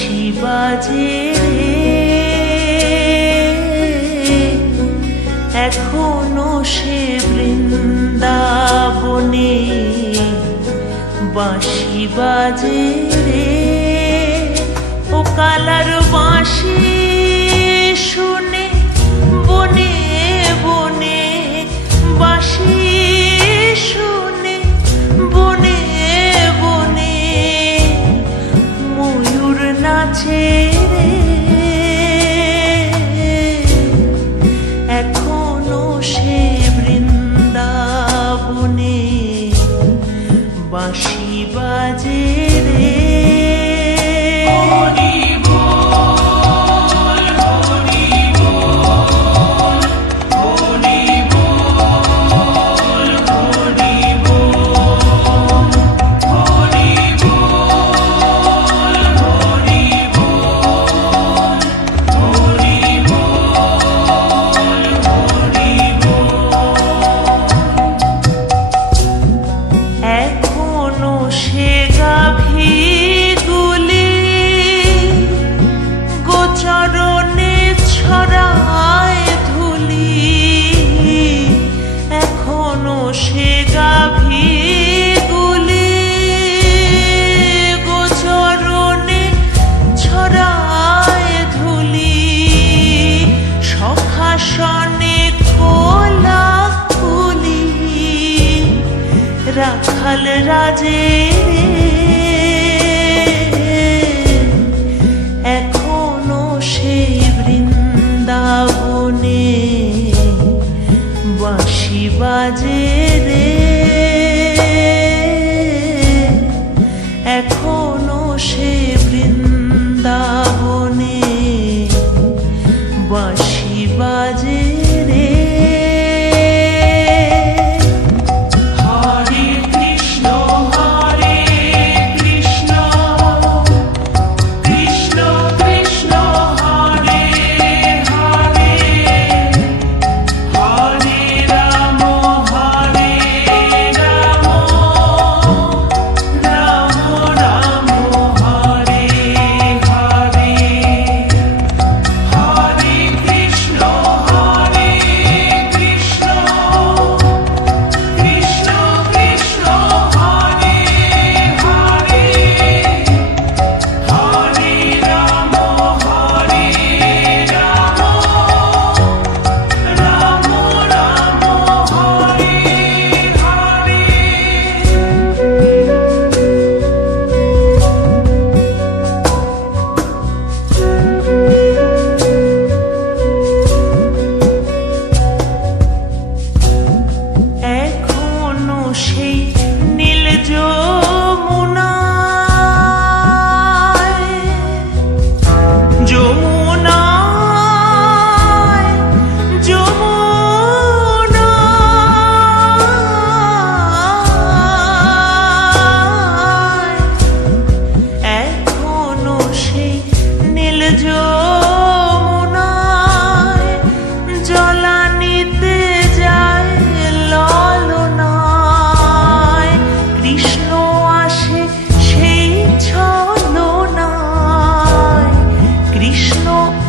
শিবাজে এখনও সে বৃন্দাবনে বাঁশি বাজে ও কালার বাঁশি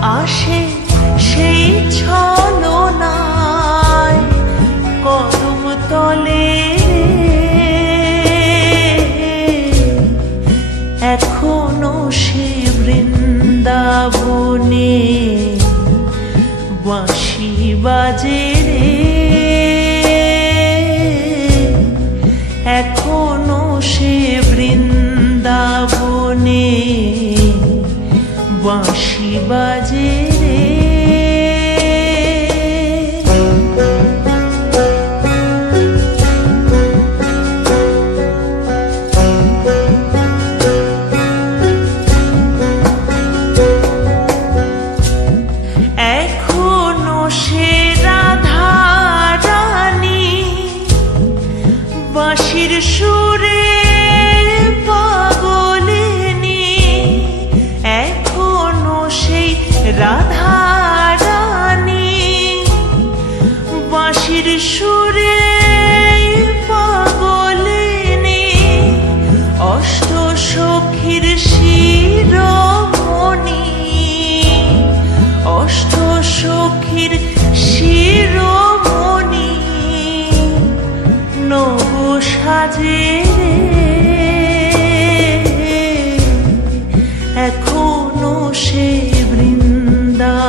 আসে সেই ছলনায় কদম তলে। এখনও সে বৃন্দাবনে বাঁশি বাজে রে। এখনও সে বৃন্দাবনে বাঁশি বাজে বাজে সে বৃন্দাবনে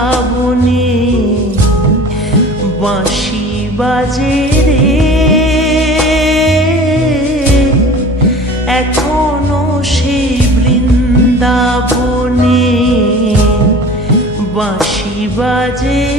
বাঁশি বাজে রে। সে বৃন্দাবনে বাঁশি বাজে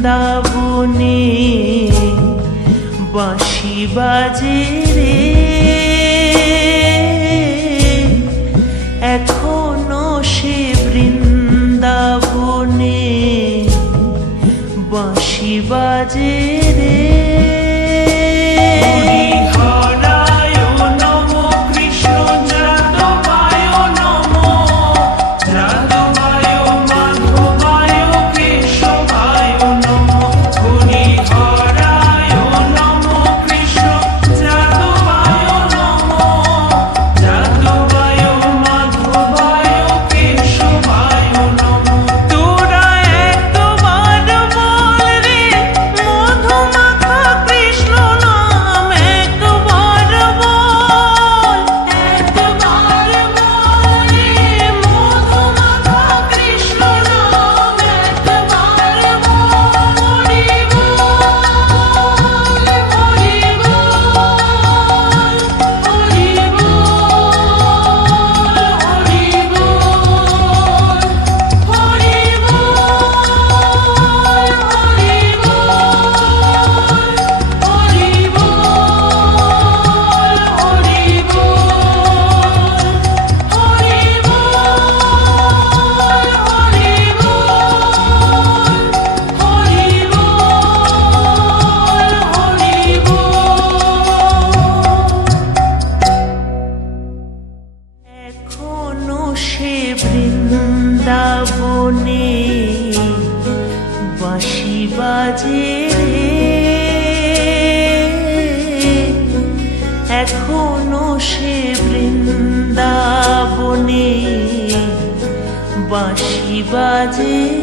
বৃন্দাবনে বাঁশি বাজে রে। এখনও সে বৃন্দাবনে বাঁশি বাজে রে। বাজে এখনও সে বৃন্দাবনে বাঁশি বাজে।